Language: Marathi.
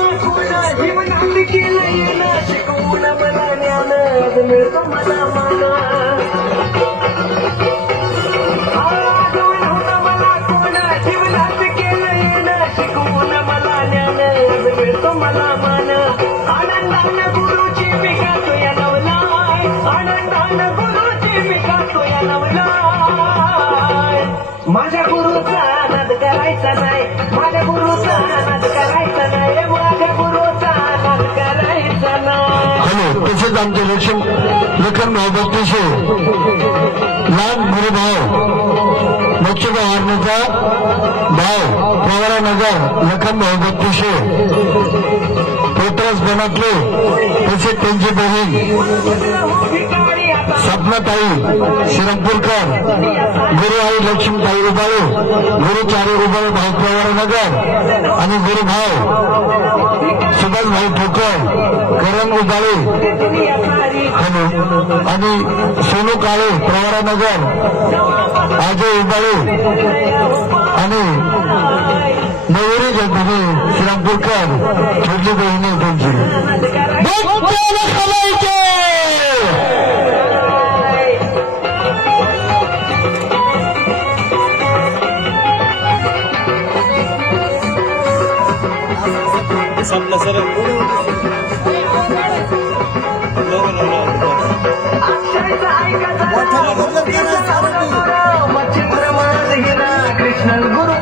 जीवनात केलंय ना शिकवून मला ज्ञान मिळतो मला मान मला कोण जीवनात केलंय ना शिकवून मला ज्ञान मिळतो मला मान आनंदानं गुरुची मी गातो या नवलाय आनंदानं गुरुची मी गातो या नवलाय माझ्या गुरुचा नाद करायचा नाही माझ्या गुरुचा नाद करायचा नाही माझ्या गुरुचा नाद करायचा नाही। हॅलो तसेच आमचे लखन भाऊ बत्तीशे लहान गुरुभाव मोक्षभाऊ आर्मीचा भाव प्रवरानगर लखन भाऊ बत्तीशे पेट्रोस बनातले तसेच त्यांची बहीण सपनाताई श्रीरामपूरकर गुरु आई लक्ष्मीताई रुबाळे गुरु चारी रुबाळे भाऊ प्रवरानगर आणि गुरुभाव सुभाष भाई ठोकर करण उबाळे हॅलो आणि सोनू काळे प्रवरानगर अजय उबाळे आणि मयुरी गणपती श्रीरामपूरकर छोटी बहिणी त्यांची संपलं सर कृष्ण गुरु